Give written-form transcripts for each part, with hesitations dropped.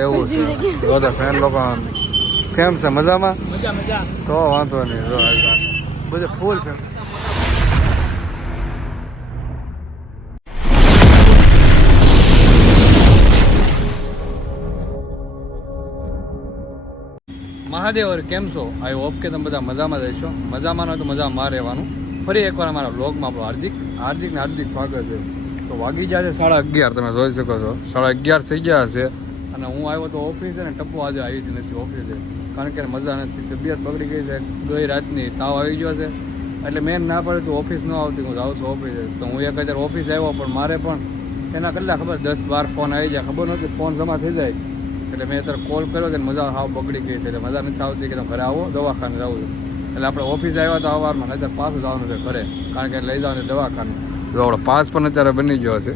એવું છે બધા ફ્રેન્ડ લોકો કેમ છે મજામાં? તો વાંધો નહીં જો બધે ફૂલ છે. મહાદેવ કેમ છો? આઈ હોપ કે તમે બધા મજામાં રહેશો. મજામાં ન તો મજામાં રહેવાનું. ફરી એકવાર અમારા વ્લોગમાં આપણું હાર્દિક સ્વાગત છે. તો વાગી ગયા છે 11:30, તમે જોઈ શકો છો 11:30 થઈ ગયા છે. અને હું આવ્યો તો ઓફિસે ને ટપ્પુ આજે આવી જ નથી ઓફિસે, કારણ કે મજા નથી, તબિયત બગડી ગઈ છે, ગઈ રાતની તાવ આવી ગયો છે. એટલે મેં ના પડે તો ઓફિસ ન આવતી, હું જાઉં છું ઓફિસે. તો હું 1000 ઓફિસ આવ્યો, પણ મારે પણ એના કેટલા ખબર 10-12 ફોન આવી જાય, ખબર નથી ફોન જમા થઈ જાય. એટલે મેં અત્યારે કોલ કર્યો કે મજા હાવ બગડી ગઈ છે, એટલે મજા નથી આવતી કે તમે ઘરે આવો, દવાખાને જવું છે. એટલે આપણે ઓફિસ આવ્યા તો સવારમાં, નહીં પાછું જવાનું છે ઘરે, કારણ કે લઈ જવાનું દવાખાને. જો આપણો પાસ પણ અત્યારે બની ગયો છે,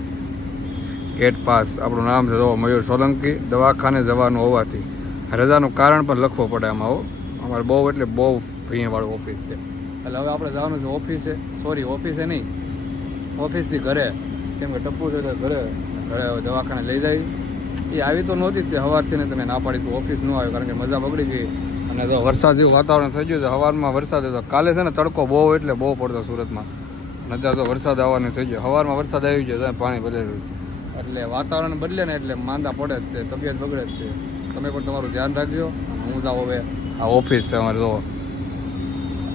ગેટ પાસ. આપણું નામ છે મયુર સોલંકી. દવાખાને જવાનું હોવાથી રજાનું કારણ પણ લખવું પડે આમાં. અમારે બહુ એટલે બહુ ભીણવાળું ઓફિસ છે. એટલે હવે આપણે જવાનું છે ઓફિસે, ઓફિસે નહીં, ઓફિસથી ઘરે, કેમ કે ટપ્પુ છે ઘરે હવે દવાખાને લઈ જાય. એ આવી તો નહોતી જ તે સવારથી ને તમે ના પાડી તો ઓફિસ ન આવ્યો, કારણ કે મજા બગડી ગઈ. અને જો વરસાદ જેવું વાતાવરણ થઈ ગયું છે, સવારમાં વરસાદ હતો. કાલે છે ને તડકો બહુ એટલે બહુ પડતો સુરતમાં, અત્યારે તો વરસાદ આવવાનું થઈ ગયો. સવારમાં વરસાદ આવી ગયો, પાણી બદલેલું, એટલે વાતાવરણ બદલે ને એટલે માંદા પડે જ તે, તબિયત બગડે જ છે. તમે પણ તમારું ધ્યાન રાખજો. હું જાઉં હવે, આ ઓફિસ છે અમારે, જો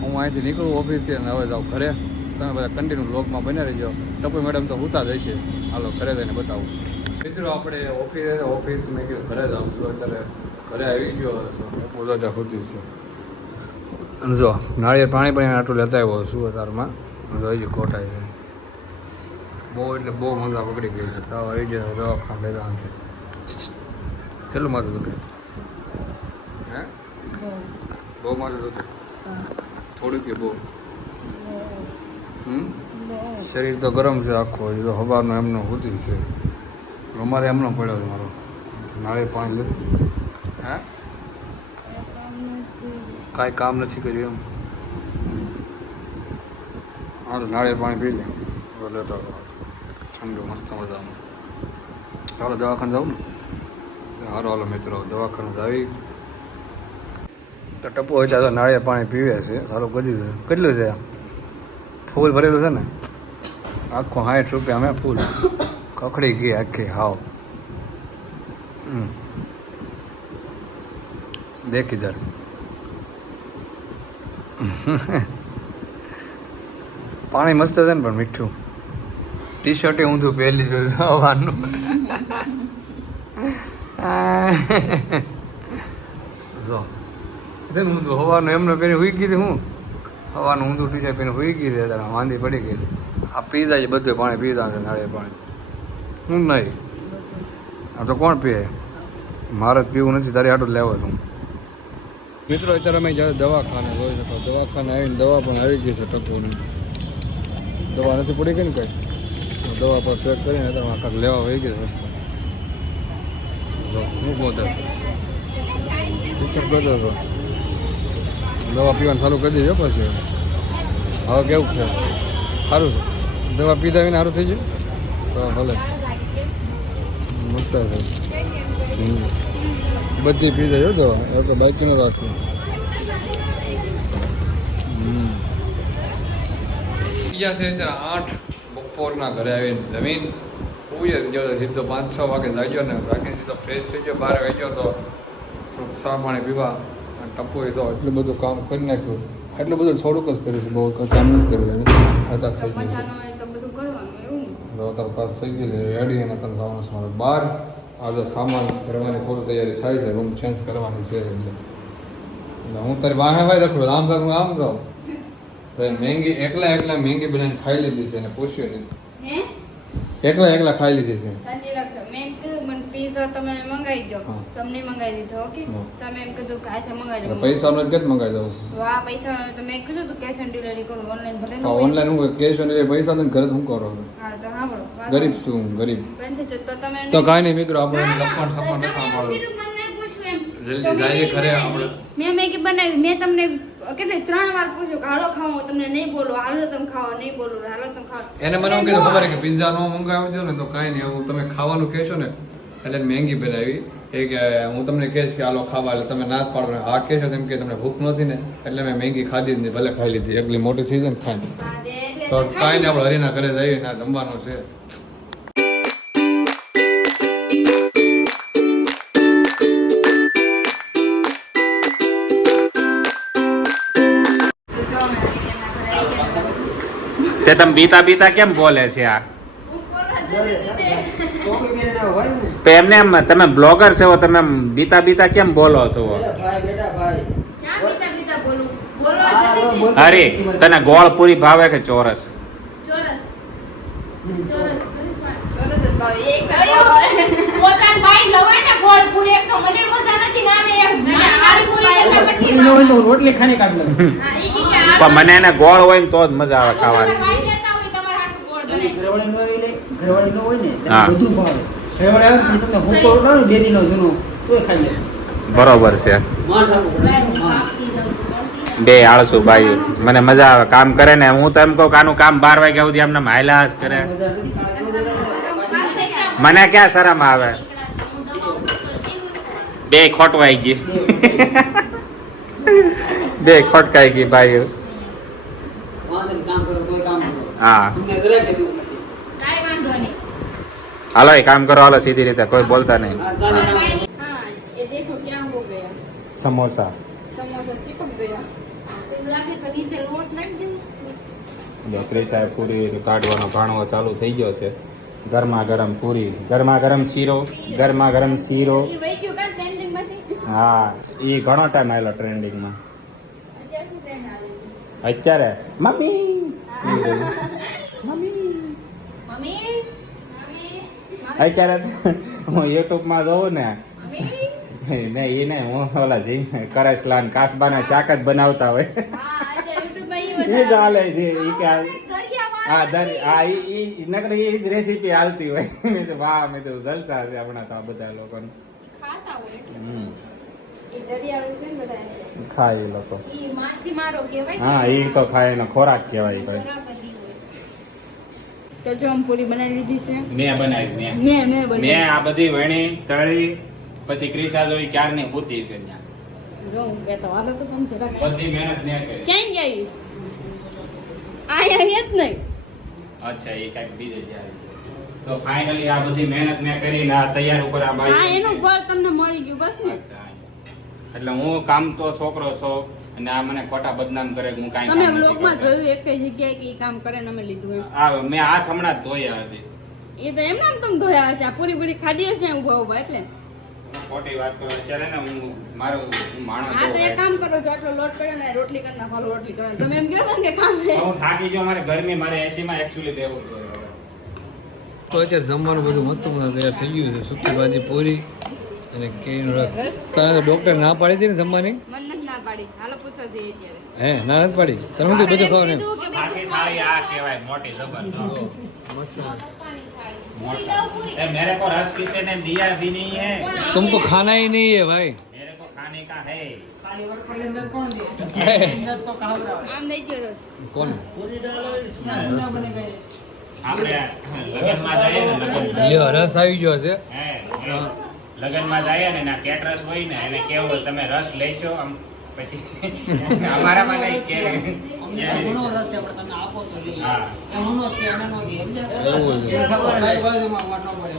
હું અહીંથી નીકળું ઓફિસથી અને હવે જાઉં ઘરે. તમે બધા કન્ટિન્યુ બ્લોગમાં બને રહેજો. ટપ્પુ મેડમ તો ઉતા જ છે, હાલો ઘરે જઈને બતાવું. મિત્રો આપણે ઓફિસ મેં કીધું ઘરે જાઉં છું, અત્યારે ઘરે આવી ગયો પોતા ખુદી છે. અને જો નાળિયેર પાણી પણ આટલું લેતા આવ્યો શું અત્યારમાં જોઈ કોટાઈ છે. બહુ એટલે બહુ મજા પકડી ગઈ છે. તાવ આવી ગયો, દવાખાને લઈ જવાનું છે. કેટલું માથું દુખે? હે બહુ માથું દુખે? થોડુંક કે બહુ? શરીર તો ગરમ છે આખું, જો હવાનો એમનો હોતી છે. અમારે એમનો પડ્યો છે મારો, નાળિયેર પાણી લીધું. હે કાંઈ કામ નથી કર્યું એમ? હા તો નાળિયેર પાણી પી લે, લેતો ઠંડુ મસ્ત મજાનું. ચાલો દવાખાને જાઉં ને? હાલો મિત્રો, દવાખાને આવી. તો ટપ્પુ હોય તો નાળિયેર પાણી પીવે છે. સારું કરી કેટલું છે? ફૂલ ભરેલું છે ને આખું 60 રૂપિયા. અમે ફૂલ કખડી ગઈ આખી હાવ. દેખી દર પાણી મસ્ત છે ને, પણ મીઠું. ટી શર્ટે ઊંધું પહેરી લીધું સવારનું. ઊંધું સવારનું એમને પહેરી હુઈ ગઈ હતી. હું સવારનું ઊંધું ટી શર્ટ પહેરીને હુઈ ગઈ હતી, વાંધી પડી ગઈ હતી. આ પી જાય છે બધું પાણી પીતા છે, નાળિયેર પાણી. હું નહીં, આ તો કોણ પીએ? મારે જ પીવું નથી, તારી આટલું લેવો છું. મિત્રો અત્યારે અમે જ્યારે દવાખાને જોઈ શકો, દવાખાને આવીને દવા પણ આવી ગઈ છે. ટપ્પુની દવા નથી પડી ગઈ ને કંઈ, દવા પર પેક કરીને અત્યારે આખા લેવા વહી ગઈ રસ્તા. હું પોતે શિક્ષક કરતો હતો, દવા પીવાનું ચાલુ કરી દીધું. પછી હવે કેવું છે? સારું છે? દવા પીધા વિના સારું થઈ ગયું તો ભલે મસ્ત છે. બધી પી જાય દવા, એ તો બાકી ન રાખવું. બીજા છે અત્યારે 8 બપોરના ઘરે આવીને જમીન પૂજે ગયો સીધો 5-6 વાગે જાગ્યો ને, બાકી સીધો ફ્રેશ થઈ ગયો, બહાર વાગ્યો તો થોડુંક ચા પાણી પીવા. અને ટપ્પુએ તો એટલું બધું કામ કરી નાખ્યું, એટલું બધું થોડુંક જ કર્યું છે, બહુ કામ નથી કર્યું. અત્યારે થઈ ગયું અત્યારે પાસ થઈ ગઈ છે રેડી. અને તમે જવાનું છે મારે બહાર. આજે સામાન ભરવાની ફૂલ તૈયારી થાય છે, રૂમ ચેન્જ કરવાની છે. એટલે હું તારી વાહે વાય રાખું, આમ તો હું આમ જાઉં. મહેંગી એકલા મહેંગી બનાવીને ખાઈ લીધી છે, અને પૂછ્યું નથી. એકલા ખાઈ લીધી છે. પૈસા અમને કેમ મંગાવી દઉં? ઓનલાઈન હું કેશ ઓન ડિલિવરી પૈસા ને ઘરે હું કરો? ગરીબ છું, ગરીબ. તો કાંઈ નહીં મિત્રો, આપણે લપણ સપણ નથી મળ્યું. જલ્દી જાય ઘરે. આપણે મેં મેગી બનાવી, મેં તમને કેટલી 3 વાર પૂછ્યું કે હાલો ખાવો, તમને નહીં બોલો, હાલો તમે ખાઓ, નહીં બોલો, હાલો તમે ખાઓ. એને મને એવું કીધું ખબર કે પિઝા નો મંગાવજો ને, તો કાંઈ નહીં, હું તમે ખાવાનું કહેશો ને એટલે મહેંગી બનાવી. એ કે હું તમને કહીશ કે આલો ખાવા એટલે તમે ના જ પાડો ને આ કહેશો તેમ કે તમને ભૂખ નથી ને એટલે મેં મેગી ખાધી જ નહીં ભલે ખાઈ લીધી એકલી મોટી થઈ જાય ને ખાઈને તો કાંઈ ને આપણે હરીના ઘરે જઈએ ને જમવાનું છે. તે તમે બીતા બીતા કેમ બોલે છે આ? તો એમને એમ તમે બ્લોગર છો તમે એમ બીતા બીતા કેમ બોલો છો? અરે તને ગોળ પૂરી ભાવે કે ચોરસ? રોટલી ખાની કાઢ લો. પણ મને એને ગોળ હોય ને તો જ મજા આવે ખાવાની. ઘરવાળી ન હોય ને હા. બધું ભાવે. ઘરવાળી આવે ને તમને હુંકો ઉડાડો ને 2 દિનનો જૂનો તોય ખાઈ લે. બરોબર છે. માન રાખવું પડે. બે આળસુ ભાઈ મને મજા આવે કામ કરે ને. હું તો એમ કહું કે આનું કામ 12 વાગ્યા સુધી આમને હાયલા જ કરે. મને ક્યાં શરમ આવે? બે ખોટવાઈ ગઈ. બે ખોટકાઈ ગઈ ભાઈ. વાંધો નહીં, કામ કરો તોય કામ કરો. હા તમને જરાય કહેતું નથી. હાલો એ કામ કરો હાલો સીધી રીતે કોઈ બોલતા નહીં. આ ગાડી કામ કરો. हाँ ये देखो क्या हो गया સમોસા समोसा चिपक गया तो लागे तो नीचे लोट लग गया બકરી સાહેબ પૂરી કાઢવાનો ભાણવો ચાલુ થઈ ગયો છે. ગરમા ગરમ પૂરી ગરમા ગરમ શીરો ગરમા ગરમ શીરો. ये वही क्यों का ट्रेंडिंग में थी હા એ ઘણો ટાઈમ આવેલો ટ્રેન્ડિંગમાં. અત્યારે શું ટ્રેન્ડ આવે છે અત્યારે મમ્મી મમ્મી મમ્મી અત્યારે તો હું યુટ્યુબમાં જોઉં ને નહીં એ નહીં હું ઓલા જી કરેશલાન કાસબાના શાક જ બનાવતા હોય હા અત્યારે YouTube માં એ જ હાલે છે એ કે દરિયા હા હા એ નકર એ જ રેસીપી હાલતી હોય. મેં તો વાહ મેં તો જલસા છે હમણાં તો આ બધા લોકોને ખાતા હોય હમ. એ દરિયાળું છે ને બધા ખાય એ લોકો. ઈ માછીમારો કહેવાય હા એ તો ખાય એનો ખોરાક કહેવાય ભાઈ. તો જો આમ પૂરી બનાવી લીધી છે મેં બનાવી મેં મેં બનાવી આ બધી વણી તળી પછી ક્રિશા જોઈ ક્યારની હોતી છે ત્યાં. જો હું કહેતો હાલો તો તમે જરાક બધી મહેનત મેં કરી. ક્યાં ગઈ આયા જ નહીં અચ્છા એ કઈક બીજે જાય. તો ફાઇનલી આ બધી મહેનત મેં કરીને આ તૈયાર ઉપર આ હા બાઈ. એનું ફળ તમને મળી ગયું બસ ને અચ્છા એટલે હું કામ તો છોકરો છો અને આ મને ખોટા બદનામ કરે કે હું કાંઈ તમે કામ નથી બ્લોગમાં કરતો. જોયું એક જગ્યાએ કે ઈ કામ કરે ને અમે લીધું એમ આ મેં હાથ હમણાં જ ધોયા હતી. એ તો એમ નામ તમે ધોયા હશે આ પૂરી પૂરી ખાધી હશે ઉભા ઉભા એટલે ખોટી વાત કરો અત્યારે ને હું મારો માણસ હા તો જેવો એક કામ કરો જો આટલો લોટ પડ્યો ને રોટલી કરી નાખો હાલો રોટલી કરવાની તમે એમ કહો છો ને કે કામ છે હું થાકી ગયો મારે ગરમી મારે એસી માં એકચ્યુઅલી બેવું જોઈએ હવે. તો અત્યારે જમવાનું બધું મસ્ત મસ્ત તૈયાર થઈ ગયું છે. સૂકી ભાજી પૂરી અને કેરીનો રસ. તને તો ડોક્ટર ના પાડી હતી ને જમવાની? મન નથી ના પાડી હાલો પૂછો છે અત્યારે હે ના નથી પાડી તને શું કીધું બધું ખાવાનું એમ? કીધું કે પાછી થાળી આ કહેવાય મોટી જબર. મસ્ત. પપ્પાની થાળી. મોટા ए मेरे को रस किसी ने दिया भी नहीं है. तुमको खाना ही नहीं है भाई. मेरे को खाने का है. ખાલી વરખોની અંદર કોણ દે? અંદર તો કાવરા. આમ દઈ ગયો રસ કોણ? ના બને ગઈ. આપણે લગનમાં જઈએ ને લગનમાં. લ્યો રસ આવી ગયો છે. હે લગનમાં જઈએ ને ના કેટ રસ હોય ને એને કેવું તમે રસ લેશો આમ પછી અમારામાં નહીં કે અમને તો ઘણો રસ છે આપણે તમને આપો તો લઈએ. હા. એમ હું નો કે એને નો કે સમજ્યા? એવું છે. ખબર કઈ બાજુમાં વાત ન પડે.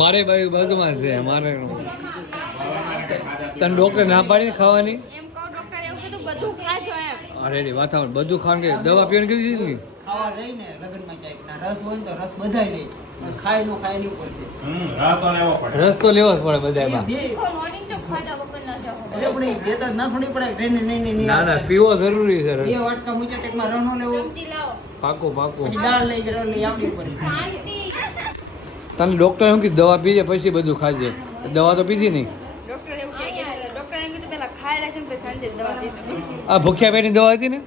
મારે બાજુમાં છે મારે તને ડોક્ટર ના પાડી ને ખાવાની? એમ કહું ડોક્ટર એવું કીધું બધું ખાજો એમ અરે વાતાવરણ બધું ખાવાનું કે દવા પીવાની કીધી હતી ને? ખાવા જઈને લગનમાં જાય ના રસ હોય ને તો રસ બધાય લે પણ ખાય નો ખાય નહીં ઉપર છે રસ તો લેવો પડે. રસ તો લેવો જ પડે બધામાં. બે મોર્નિંગ તો ખાધા વગર ના જાઓ એટલે આપણે દેતા ના થોડી પડે નહીં નહીં નહીં ના ના પીવો જરૂરી છે બે રસ. વાટકા મૂક્યા તો એકમાં રનો લેવો ચમચી લાવો પાકો પાકો. પછી દાળ લઈ જરા લઈ આવડી પડે શાંતિ તને ડોક્ટર એમ કીધું દવા પીજે પછી બધું ખાજે. દવા તો પીધી નહીં. ડોક્ટર એવું કહે કે ડોક્ટર એમ કીધું પેલા ખાઈ રાખજો ને પછી સાંજે દવા દેજો આ ભૂખ્યા પેટની દવા હતી ને?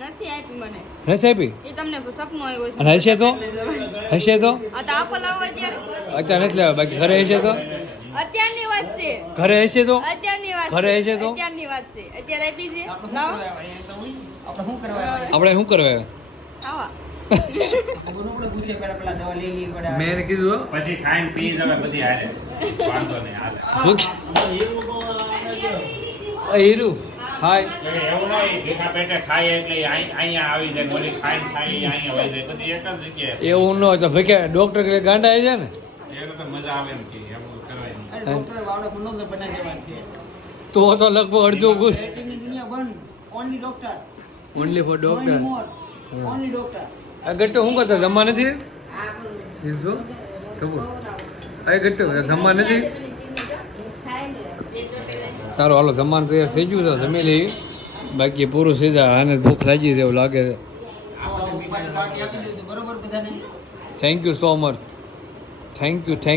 નથી આપી મને નથી આપી? એ તમને સપનું આવ્યું છે અને હશે તો? હશે તો? આ તો આપો લાવો અત્યારે અચ્છા નથી લેવા બાકી ઘરે હશે તો? અત્યારની વાત છે ઘરે હશે તો? અત્યારની વાત ઘરે છે. હશે તો? અત્યારની વાત છે અત્યારે આપી છે આપણે લાવો શું કરવા આવ્યા? આપણે શું કરવા આવ્યા? આપણે શું કરવા? ખાવા ખબર ન પડે, પૂછે પેલા દવા લઈ લઈએ પડે. મેં એને કીધું હો, પછી ખાઈને પી જવે બધી હારે વાંધો નહીં હાલે ભૂખ હીરું હાય એવું નહીં ભેગા પેટે ખાય એટલે અહીંયા આવી જાય બોલી ખાઈને ખાઈ અહીંયા હોય જાય બધી એક જ જગ્યાએ એવું ન હોય તો ભાઈ કે ડોક્ટર કે ગાંડા આવી જાય ને એને તો મજા આવે ને કે એવું કરાય નહીં. અરે ડોક્ટરે વાવડે પણ ન બનાવી દેવા છે. તો લગભગ અડધું ગુસ પેટીની દુનિયા બંધ. Only doctor. Only for doctor only doctor. આ ગટ્ટો શું કરતા જમવા નથી શું ખબર આ ગટ્ટો જમવા નથી સારું હાલો જમવાનું તૈયાર થઈ ગયું છે જમી લઈ બાકી પૂરું થઈ જાય આને ભૂખ લાગી છે એવું લાગે છે આપણે પાર્ટી આપી દઈશું બરોબર બધાને. Thank you so much thank you તો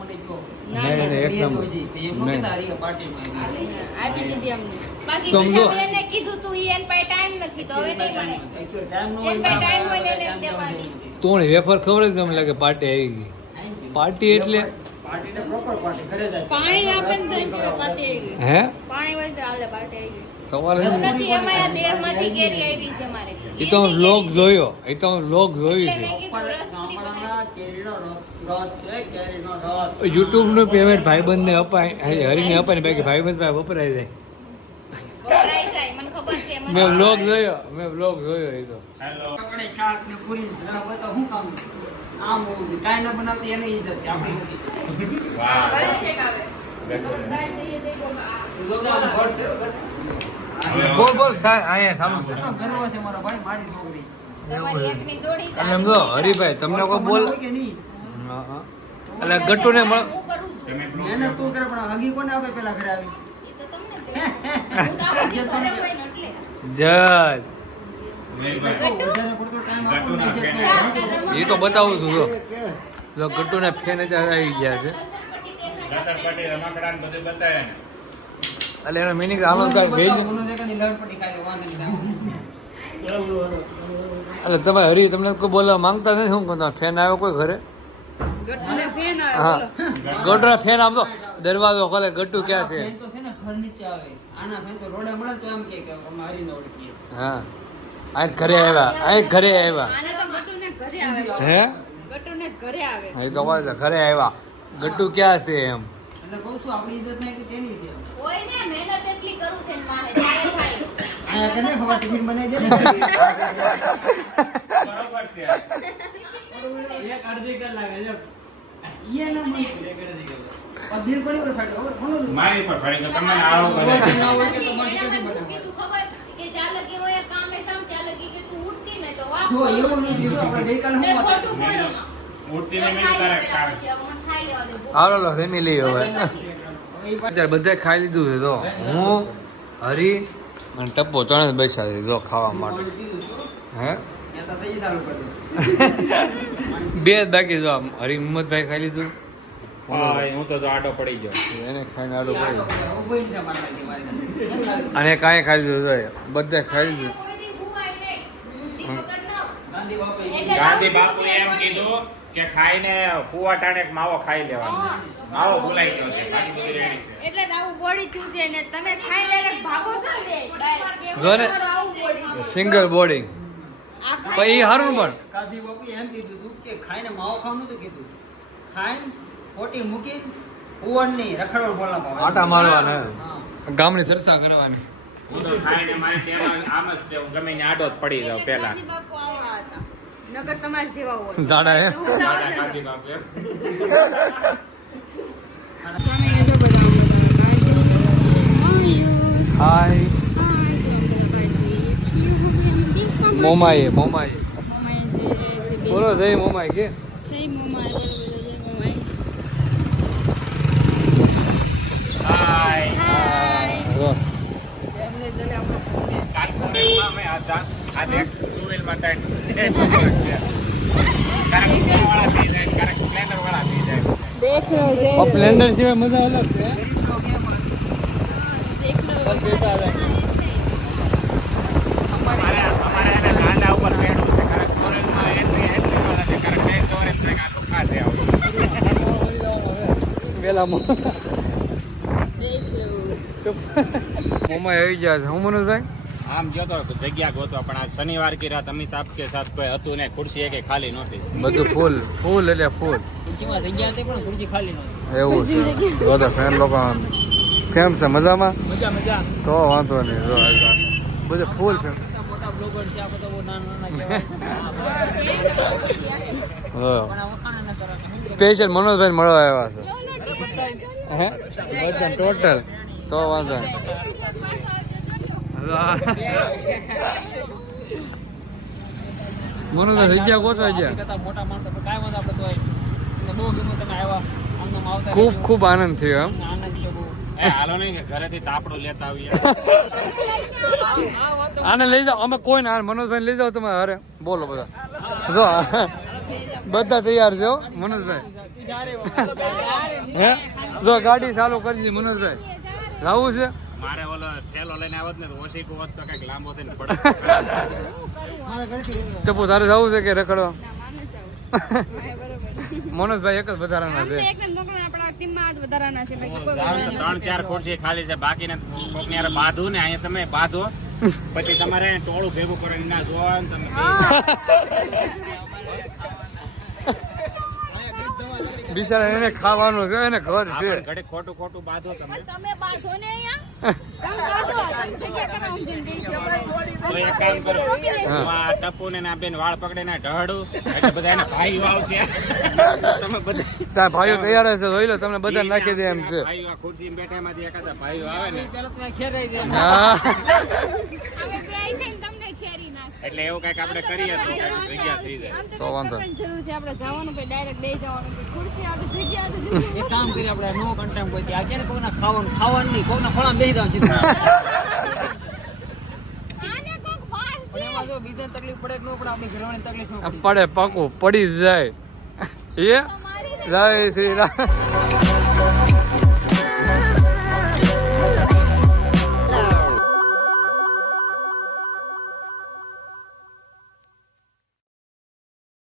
મને કહો. નહીં, નહીં, એક એ તો નંબર. હજી. તો એમ ન નહીં. કહેતા હરી પાર્ટીમાં આવી. આપી દીધી અમને બાકી તો સમજો. પછી એને કીધું તું ઈ એન પાસે ટાઈમ નથી તો હવે નહીં મળે Actually time ન એન હોય પાસે ટાઈમ હોય time એને દેવાની. તું વેફર ખબર જ તમને લાગે પાર્ટી આવી ગઈ પાર્ટી એટલે પાર્ટીને proper પાર્ટી ઘરે જાય. પાણી આપે ને તો ઈ પાર્ટી આવી ગઈ હે પાણી હોય તો હાલે પાર્ટી આવી ગઈ સવાલ જ એવું નથી. નથી એમાં આ દેહમાંથી કેરી આવી છે મારે એ તો વ્લોગ જોયો એ તો વ્લોગ જોયું એટલે છે મેં કીધું રસપુરી બનાવી. ગામડાના કેરીનો રસ છે, કેરીનો રસ. યુટ્યુબ નું પેમેન્ટ ભાઈબંધને અપાય હરીને અપાય ને બાકી ભાઈબંધ પાસે વપરાય જાય વપરાઈ જાય મને ખબર છે મને મેં વ્લોગ જોયો એ તો હેલો આપણે શાક ને પૂરી ને રસ હોય તો શું કામ? આમ હોવું જોઈએ. કાંઈ ન બનાવતી એની ઇજ્જત છે આપણી નથી. વાહ ઘરે છે કે આવે બેઠો. બધાય જઈએ તો બોલો, આ. લોકો આમ ઘર છે, ઘર. બોલ બોલ અહીંયા સારું છે તો ગર્વ છે મારો ભાઈ, મારી છોકરી. તમારી એકની દોડી એટલે એમ જો હરીભાઈ તમને કોઈ બોલ હોય કે નહીં? હા, હા. એટલે ગટ્ટુ ને હું કરું છું તમે બ્લોગ મહેનત તું કરે પણ હગી કોને આપે પેલા ઘરે આવી? એ તો તમને દે. હું તો આખો દિવસ ઘરે હોય ને એટલે જજ વેલભાઈ વધારે પડતો time આપો ને ગટ્ટુના જે ફેને. એ તો બતાવું છું જો ગટ્ટુ ને ફેન અત્યારે આવી ગયા છે લસણપટ્ટી રમકડા ને બધું બતાવે ને એટલે એનો મિનિંગ આમાં કાંઈ ભેજ ગુનો દેખાની લડપટી ખાઈ લો, વાંધો નહીં. એટલે તમે હરી તમને કોઈ બોલવા માંગતા નથી શું કરતા ફેન આવ્યો કોઈ ઘરે ગટ્ટુને ફેન આવે હા બોલો ગોટરા ફેન આમ તો દરવાજો ખોલે ગટ્ટુ ક્યાં છે ફેન તો છે ને ઘર નીચે આવે. આના ફેન તો રોડે મળે તો એમ કે અમે હરીને ઓળખીએ. હા અહીં ઘરે આવ્યા આને તો ગટ્ટુને ઘરે આવે હે ગટ્ટુને ઘરે આવે અહીં તો વાત છે, ઘરે આવ્યા ગટ્ટુ ક્યાં છે એમ એટલે કહું છું આપણી ઇજ્જત નહીં કે તેની છે. હોય ને મહેનત એટલી કરું છે ને મારે ત્યારે થાય અહીંયા કને હવા ટિફિન બનાવી દે ને. બરોબર છે એક અડધી કલાક છે. ઈ એના મન પર એક અડધી કલાક. પદીર પડી પર ફાટો ખબર કોનો મારી પર ફરી તો તમને આવો કરે ના હોય કે તો મને એને કીધું મને બનાવો. કીધું ખબર કે જ્યાં લગી હોય એ કામે સામ ત્યાં લગી કે તું ઉઠતી ને તો વાહ જો એવું નહીં કીધું આપણે ગઈકાલે મેં શું વાત ખોટું હતી? બોલું ઉઠતીને મેં તારે કામ મને ખાઈ લેવા દે હાલો લો જમી લઈએ હવે હવે ઈ પાછું અત્યારે બધા ખાઈ લીધું છે તો હું હરી અને ટપ્પો ત્રણે જ બેસા છે જો ખાવા માટે કીધું છું. હે ત્યાં તો તઈ ચાલુ કરી દે. બે જ બાકી જો આમ હરી હિંમતભાઈ ખાઈ લીધું હા હું તો આડો પડી ગયો એને ખાઈને આડું ઈ પડી આટો બધા ઉભી છે મારા માટે, મારી માટે. કેમ લાગે? અને કાંઈ ખાઈ લીધું જોઈએ બધા ખાઈ લીધું કોઈ દી ઘુમાય નહીં દીપક જ ના ગાંધી બાપા ઈ એટલે ગાંધી બાપુ એમ કીધું કે ખાઈને ફુવા ટાણે એક માવો ખાઈ લેવાનો માવો ભૂલાઈ ગયો છે બાકી બધું રેડી છે એટલે જ આવું બોડી થયું છે ને તમે ખાઈ લઈને ભાગો છો ને જો ને. આવું બોડી સિંગલ બોર્ડિંગ આ પણ એ સારું પણ ગાંધી બાપુએ એમ કીધું હતું કે ખાઈને માવો ખાવાનું નતું કીધું. ખાઈને ખોટી મૂકીને ઉવન નહીં રખડો બોલા પાવે. આટા મારવાના હા. ગામની ચર્ચા કરવાની હું તો ખાઈને મારી ટેવ આમ જ છે હું ગમે ત્યાં આડો જ પડી જાઉં એટલે પહેલા ગાંધી બાપુ આવડા હતા નગર તમારે જેવા હોય દાડા હે તો હું જાઉં છું ને. ગાંધી બાપુ એમ. સ્વામીને જો બધા આમ બધા હાય મોમાએ બોલો જય મોમાએ કે હાય જો. કાનપુરમાં મેં આ દેખ ટુ-વ્હીલમાં ત્રણ ક્યારેક સ્પ્લેન્ડરવાળા થઈ જાય ક્યારેક સ્પ્લેન્ડરવાળા થઈ જાય સ્પ્લેન્ડર સિવાય મજા અલગ છે અમારે એને ગાંડા ઉપર બેઠું છે ક્યારેક ફોરેનમાં એન્ટ્રીવાળા છે ક્યારેક નહીં ચોરેમ છે આ ટૂંકા છે આવું વેલા મોમા આવી ગયા છે હું મનોજભાઈ આમ જોતો જગ્યા ગોતવા પણ આ શનિવાર की रात अमिताभ के साथ કોઈ હતું ને ખુરશી એકે ખાલી નહોતી. બધું ફૂલ ફૂલ એટલે ફૂલ ખુરશીમાં જગ્યા હતી પણ ખુરશી ખાલી નહોતી. એવું છે બધા ફેન લોકો કેમ છે મજામાં મજા મજા. તો વાંધો નહીં જો બધે ફૂલ છે મોટા મોટા બ્લોગર છે, આપણે તો બહુ નાના નાના કહેવાય. હા પણ આ વખાણ ન કરવાના. સ્પેશિયલ મનોજભાઈ મળવા આવ્યા છે હે બધા ટોટલ તો વાંધો નહીં મનોજભાઈ જગ્યા ગોતવા ગયા કરતા મોટા માણસો પણ કાંઈ વાંધો આપણે તો હોય. તમને બહુ ગમ્યું તમે આવ્યા. આમનામ આવતા ખૂબ રહેજો. ખૂબ આનંદ થયો એમ આનંદ છે બહુ. એ હાલો નહીં કે ઘરેથી તાપડું લેતા આવીએ. આને લઈ જાઓ અમે કોઈ ના મનોજભાઈ લઈ જાઓ તમે અરે બોલો બધા જો બધા તૈયાર છે હો, મનોજભાઈ હે જો ગાડી ચાલુ કરી દીધી મનોજભાઈ લાવવું છે મારે ઓલો થેલો લઈને આવત ને તો ઓછીકું હોત તો કઈક લાંબો થઈને પડે. ટપુ તારે જવું છે કે રખડવા મનોજભાઈ એક જ વધારાના છે ત્રણ ચાર ખુરશી ખાલી છે બાકીને કોક ને બાંધું ને અહીંયા તમે બાંધો પછી તમારે ટોળું ભેગું કરો ના જોવા ને તમે બિચારા એને ખાવાનું છે એને ઘર છે ઘડે ખોટું ખોટું બાંધો તમે તો એક કામ કરો હું આ ટપુ ને આ બેન વાળ પકડે ને ઢળું એટલે બધા એના ભાઈઓ આવશે તમે બધા તારા ભાઈઓ તૈયાર છે જોઈ લો તમને બધા નાખી દે એમ છે ભાઈઓ આ ખુરશી બેઠા માંથી એકાદા ભાઈઓ આવે ને ચાલો તમે ખેરાઈ જાય. હા એટલે એવું કઈક આપણે કરીએ તો કાંઈક જગ્યા થઈ જાય. તો વાંધો જરૂર છે આપણે જવાનું પછી ડાયરેક્ટ લઈ જવાનું ખુરશી આપણે જગ્યા એક કામ કરીએ આપણે નો કન્ટેમ કોઈ આ ક્યારે કોઈના ખાવાનું નહીં કોઈના ખોળામાં બેસી જવાનું સીધું. પણ એમાં જો બીજાને તકલીફ પડે કે ન પડે આપણી ઘરવાળીને તકલીફ ન પડે. પડે પાકું પડી જ જાય એ જય શ્રી રામ